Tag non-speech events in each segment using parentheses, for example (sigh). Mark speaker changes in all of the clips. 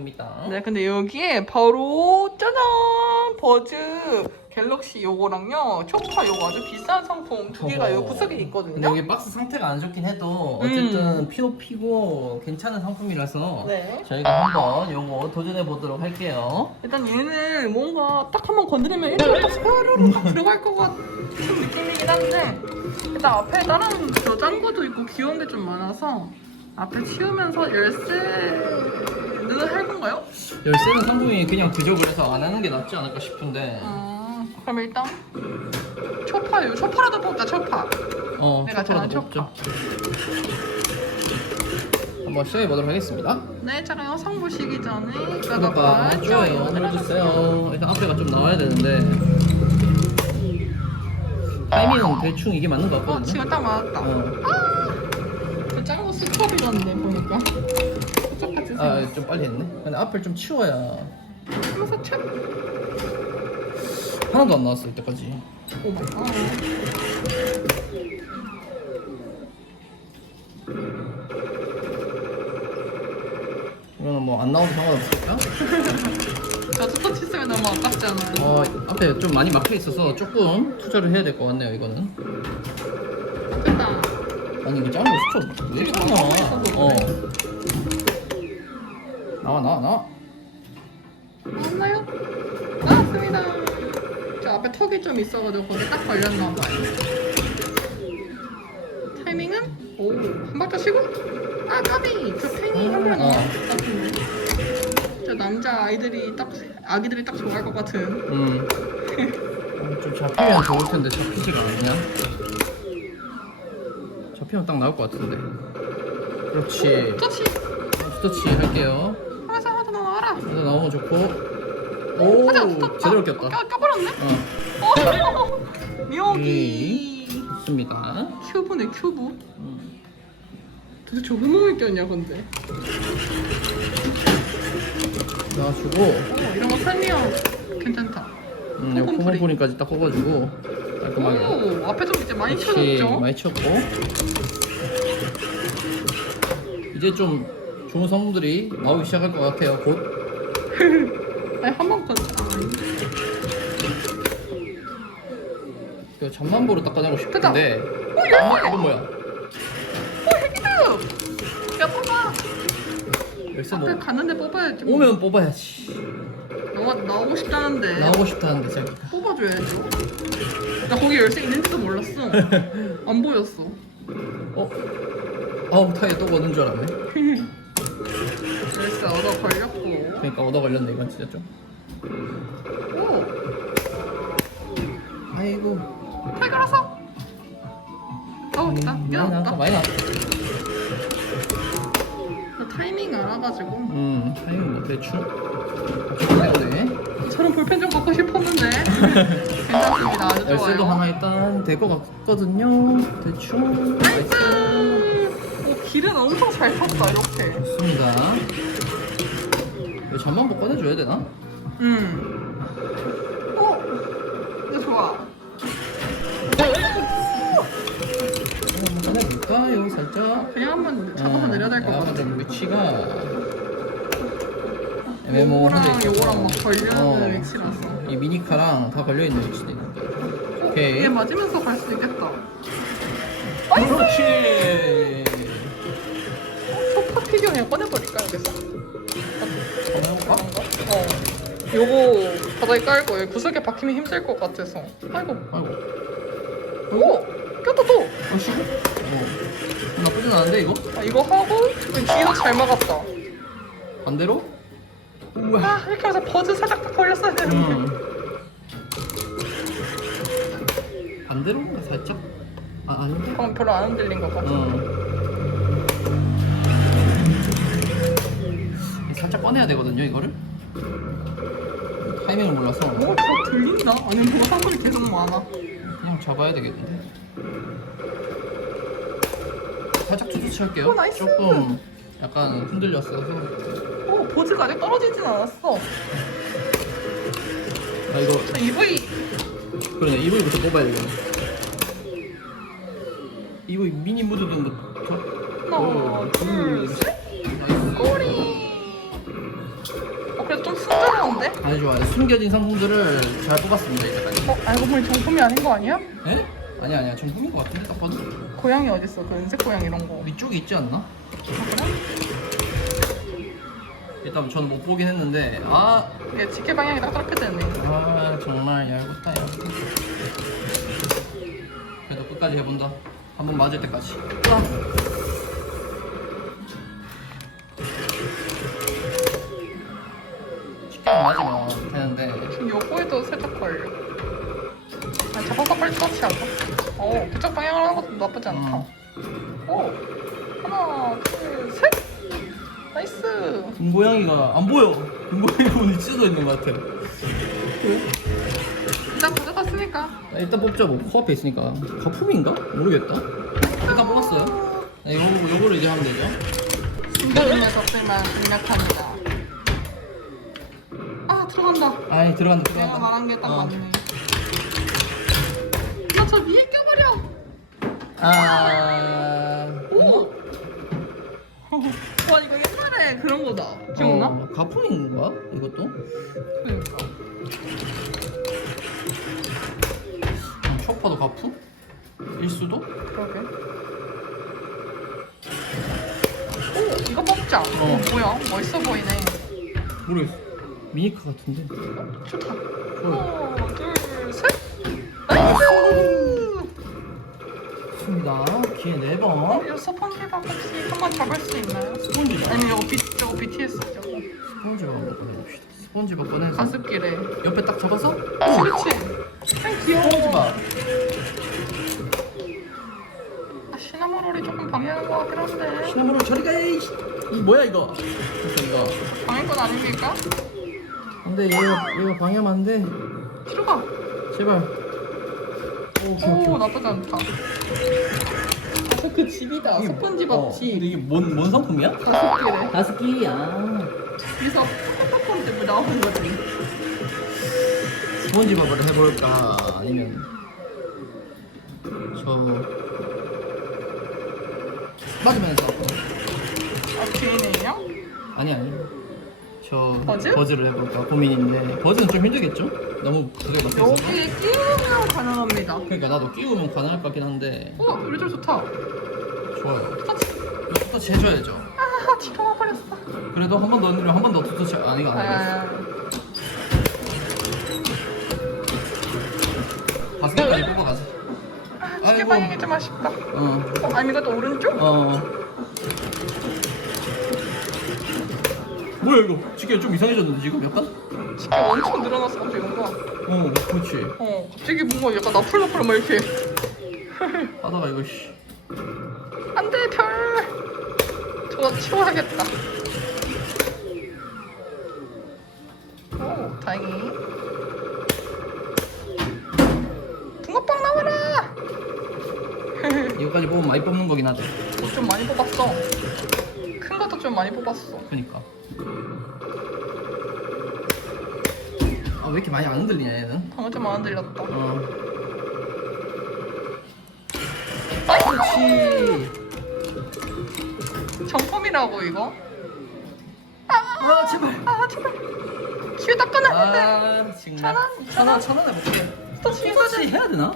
Speaker 1: 합니다. 네, 근데 여기에 바로 짜잔 버즈 갤럭시 요거랑요 초파 요거 아주 비싼 상품 두 개가 여기 구석에 근데 있거든요. 여기 박스 상태가 안 좋긴 해도 어쨌든 음. POP고 괜찮은 상품이라서 네. 저희가 한번 요거 도전해 보도록 할게요. 일단 얘는 뭔가 딱 한 번 건드리면 일단 딱 스파르르 딱 들어갈 것 같은 느낌이긴 한데 일단 앞에 다른 저장고도 있고 귀여운 게 좀 많아서 앞에 치우면서 열쇠는 할 건가요? 열쇠는 상품이 그냥 부족을 해서 안 하는 게 낫지 않을까 싶은데 아, 그럼 일단 초파요. 초파라도 뽑자 초파. 어 내가 좋아하는 먹죠. (laughs) 한번 시작해 보도록 하겠습니다. 네, 제가 영상 보시기 전에 구독과 구독과 좋아요 눌러주세요. 일단 앞에가 좀 나와야 되는데 타이밍은 대충 이게 맞는 것 어, 같거든요. 지금 딱 맞았다. 어. 그 스톱이었는데 보니까. 아, 좀 빨리 했네. 근데 앞을 좀 치워야. 하나도 안 나왔어 이때까지. 오 마이 갓. 이거는 뭐 안 나와도 상관없을까? 저 스톱 있으면 너무 아깝잖아요. 어, 앞에 좀 많이 막혀 있어서 조금 투자를 해야 될 것 같네요, 이거는. 아니, 이거 짱구 스톱 왜 이렇게 나와? 어. 나와, 나와, 나와. 나왔나요? 나왔습니다. 저 앞에 턱이 좀 있어가지고 거기 딱 걸렸나 봐요. 타이밍은 오, 한 박자 쉬고 아 까비 저 팽이 음, 한번 어. 같은데 저 남자 아이들이 딱 아기들이 딱 좋아할 것 같은 음. 어, (laughs) 좀 잡히면 좋을 텐데 잡히지가 않냐? 잡히면 딱 나올 것 같은데. 그렇지. 터치 스터치 할게요. 하면서 하면서 나와라 그래서 나오면 좋고. 오, 하자 제대로 꼈다. 껴, 껴버렸네 어, 어, 묘기 좋습니다. 큐브네 큐브 음. 도대체 저 구멍을 꼈냐 근데 놔주고. 어, 이런 거 살면 괜찮다 음, 요 콩콩 콩콩뿌리까지 딱 꽂아주고 깔끔하게. 오 앞에 좀 이제 많이 쳐졌죠? 많이 쳤고. 이제 좀 좋은 성분들이 나오기 시작할 것 같아요 곧. (laughs) 아니 한번 건 이거 잠만보로 닦아내고 싶은데. 어 이거 아 이건 뭐야? 어 핵이다! 야 뽑아. 열쇠 앞에 뭐 갔는데 뽑아야지. 뭐. 오면 뽑아야지. 너가 나오고 싶다는데. 나오고 싶다는데 제가 뽑아줘야죠 나 거기 열쇠 있는지도 몰랐어. 안 보였어. 어? 아우 타이어 또 거는 줄 알았네. 열쇠 얻어 걸렸고. 그러니까 얻어 걸렸네 이건 진짜 좀. 오! 아이고. 해결하서! 어 있다 음, 많이 나왔다 많이 나왔다. 그 타이밍 알아가지고. 음 타이밍 뭐 대충. 좋네 저런 볼펜 좀 갖고 싶었는데 (laughs) 괜찮습니다 아주 열쇠도 좋아요 하나 일단 될 것 같거든요. 대충. 나이스. 오 길은 엄청 잘 탔다 이렇게 좋습니다. 이거 못 꺼내줘야 되나? 음. 어? 이거 좋아. 한번 꺼내볼까요, 살짝? 그냥 한번 잡아서 내려야 될것 약간 같아. 좀 위치가 요거랑 애매모호한데 요거랑 막 걸려있는 어. 위치라서. 이 미니카랑 다 걸려 있는 위치도 있는데. 오케이. 얘 맞으면서 갈 수도 있겠다. 그렇지. 소파 피규어 그냥 꺼내버릴까 여기서? 꺼내볼까? 어. 요거 바닥에 깔고 여기 구석에 박히면 힘들 것 같아서. 아이고. 아이고. 오! 꼈다 또! 어, 쉬고? 어. 나쁘진 않은데, 이거? 아, 이거 하고 뒤도 잘 막았다. 반대로? 우와. 아 이렇게 해서 버즈 살짝 딱 걸렸어야 되는데. 음. 반대로? 살짝? 아, 아닌데? 그럼 별로 안 흔들린 것 같아. 어. 살짝 꺼내야 되거든요, 이거를. 타이밍을 몰라서 뭐가 다 들린다? 아니 뭐가 사물이 계속 많아. 그냥 잡아야 되겠는데. 살짝 투투치 할게요. 오, 나이스. 조금 약간 흔들렸어서. 어, 보즈가 아직 떨어지진 않았어. 아, 이거, 저 EV 그러네. EV부터 뽑아야 되겠네. EV 미니 무드등부터. 하나, 둘, 셋. 꼬리. 이거 좀 순조로운데? 아주 좋아요. 숨겨진 상품들을 잘 뽑았습니다 이제까지. 어? 알고 보니 정품이 아닌 거 아니야? 에? 아니 아니야 정품인 것 같은데 딱 봐도 고양이 어딨어? 그 은색 고양이 이런 거 위쪽에 있지 않나? 아, 그래? 일단 저는 못 보긴 했는데 아, 이게 집게 방향이 딱 되네. 아 정말 얄궂다 얄궂다. 그래도 끝까지 해본다. 한 번 맞을 때까지. 아, 맞으면 되는데. 지금 요거에도 살짝 걸려 아 잡아서 빨리 터치 하자 어 그쪽 방향으로 하는 것도 나쁘지 않다. 오 하나 둘 셋 나이스 금고양이가 안 보여. 금고양이 문이 찢어져 있는 것 같아. 일단 가져갔으니까 아, 일단 뽑자 뭐 코앞에 있으니까 가품인가? 모르겠다. 일단 뽑았어요. 네, 이거 요거를 이제 하면 되죠. 숨겨있는 적들만 공략합니다 아 들어간다 아이 들어간다 내가 들어간다. 말한 게 딱 어. 맞네 나저 위에 껴버려 아. 오! 와 이거 옛날에 그런 거다 기억나? 어, 가품인가? 이것도? 그러니까 음, 쇼파도 가품? 일수도? 그러게 오 이거 뽑자 어. 뭐야 멋있어 보이네 모르겠어. 미니카 같은데. 좋다 어, 하나 둘셋 나이스 좋습니다. 번. 이거 스펀지밥 혹시 한 번 잡을 수 있나요? 스폰지 밥. 아니 이거 저거 BTS 저거 스폰지밥 한번 꺼내봅시다. 스폰지 밥 꺼내서 가습기래 옆에 딱 잡아서 그렇지 참 귀여워 스폰지밥. 아, 시나모롤이 조금 방해하는 것 같긴 한데 시나모롤 저리 가. 이이 뭐야 이거? 그래서 이거. 방해권 아닙니까? 근데 얘가 얘가 방해하면 안 돼. 들어가 제발. 오. 오 나쁘지 않다 (laughs) 그 집이다 이게 스펀지밥 어, 집 근데 이게 뭔, 뭔 상품이야? 가습기래 가습기야. 여기서 팝콘 때문에 나오는 거지 스폰지밥을 해볼까? 아니면 저 맞으면서 아 뒤에는요? 아니 아니 저 버즈? 버즈를 해볼까 고민인데 버즈는 좀 힘들겠죠? 너무 가격이 낮아서 여기에 끼우면 가능합니다. 그러니까 나도 끼우면 가능할 것 같긴 한데. 어 요리들 좋다. 좋아요. 터치. 해줘야죠. 아 뒤로 와버렸어. 그래도 한 번 더 누르면 한 번더 투터치 아니 이거 안 돼. 아, 바스켓까지 뽑아가자. 아 아이고. 집게방향이 좀 아쉽다. 어. 어 아니 이것도 오른쪽? 어. 뭐야 이거? 지금 좀 이상해졌는데 지금 약간? 집게 엄청 늘어났어 갑자기 뭔가 어, 그렇지. 어 갑자기 뭔가 약간 나풀나풀 막 이렇게 (laughs) 하다가 이거 씨. 안돼 별 저거 치워야겠다 오 다행히 붕어빵 나와라 (laughs) 이거까지 뽑으면 많이 뽑는 거긴. 어, 좀 많이 뽑았어 큰 것도 좀 많이 뽑았어 그니까. 아, 왜 이렇게 많이 안 흔들리냐 얘는? 방금 좀 안 들렸다 어. 그렇지. 정품이라고 이거 아 제발. 아 제발 기회 딱 끊었는데 아 정말. 천 원? 천 원, 천 원에 볼게. 또 똑같이 지거든 해야 되나?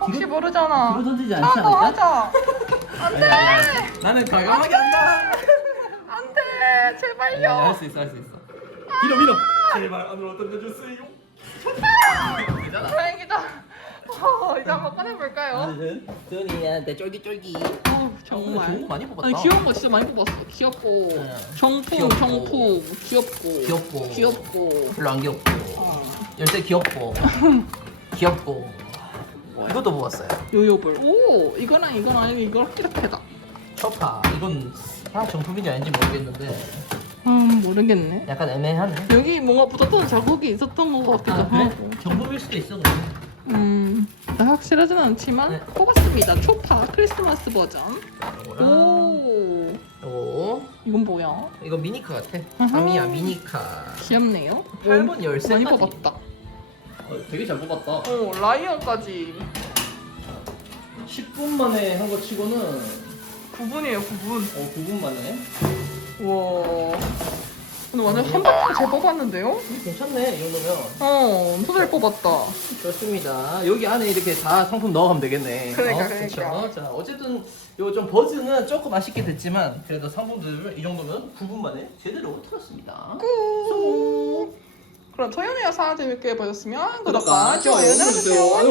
Speaker 1: 혹시 모르잖아 뒤로 던지지 않지 더 않을까? 하자 (laughs) 안돼 나는 과감하게 한다. 안돼 네, 제발요 할수 있어, 할 수 있어. 밀어, 밀어. 제발 안으로 던져주세요. 되잖아. 다행이다 어, 이제 한번 꺼내볼까요? 돈이한테 쫄깃쫄깃. 어, 정말 좋은 거 많이 뽑았다. 아니 귀여운 거 진짜 많이 뽑았어 귀엽고 네. 정품 귀엽고. 정품 귀엽고 귀엽고. 귀엽고 별로 안 귀엽고. 열쇠 귀엽고. (laughs) 귀엽고. 이것도 뽑았어요. 요요볼 오 이거랑 이거랑 이거랑 이렇게다 초파. 이건 아 정품인지 아닌지 모르겠는데 음 모르겠네 약간 애매하네. 여기 뭔가 붙었던 자국이 있었던 것 같기도 아 그래? 하고 정품일 수도 있어. 그럼. 음 확실하진 않지만 네. 뽑았습니다 초파 크리스마스 버전 요거랑 오 요거. 이건 뭐야 이거 미니카 같아. 아하. 아미야 미니카. 귀엽네요 8번 열쇠까지. 많이 뽑았다 어, 되게 잘 뽑았다. 어 라이언까지 10분 만에 한 거 치고는 9분이에요 9분 어 9분 만에. 우와 근데 완전 한 바퀴 잘 뽑았는데요? 괜찮네 이 정도면. 어, 엄청 잘 뽑았다. 좋습니다. 여기 안에 이렇게 다 상품 넣어가면 되겠네. 그러니까, 어? 그러니까. 그쵸? 자, 어쨌든 요 좀 버즈는 조금 아쉽게 됐지만 그래도 상품들 이 정도면 9분 만에 제대로 털었습니다. 쏙. 그럼 토요미와 사와 재밌게 보셨으면 구독과 좋아요 눌러주세요. 안녕.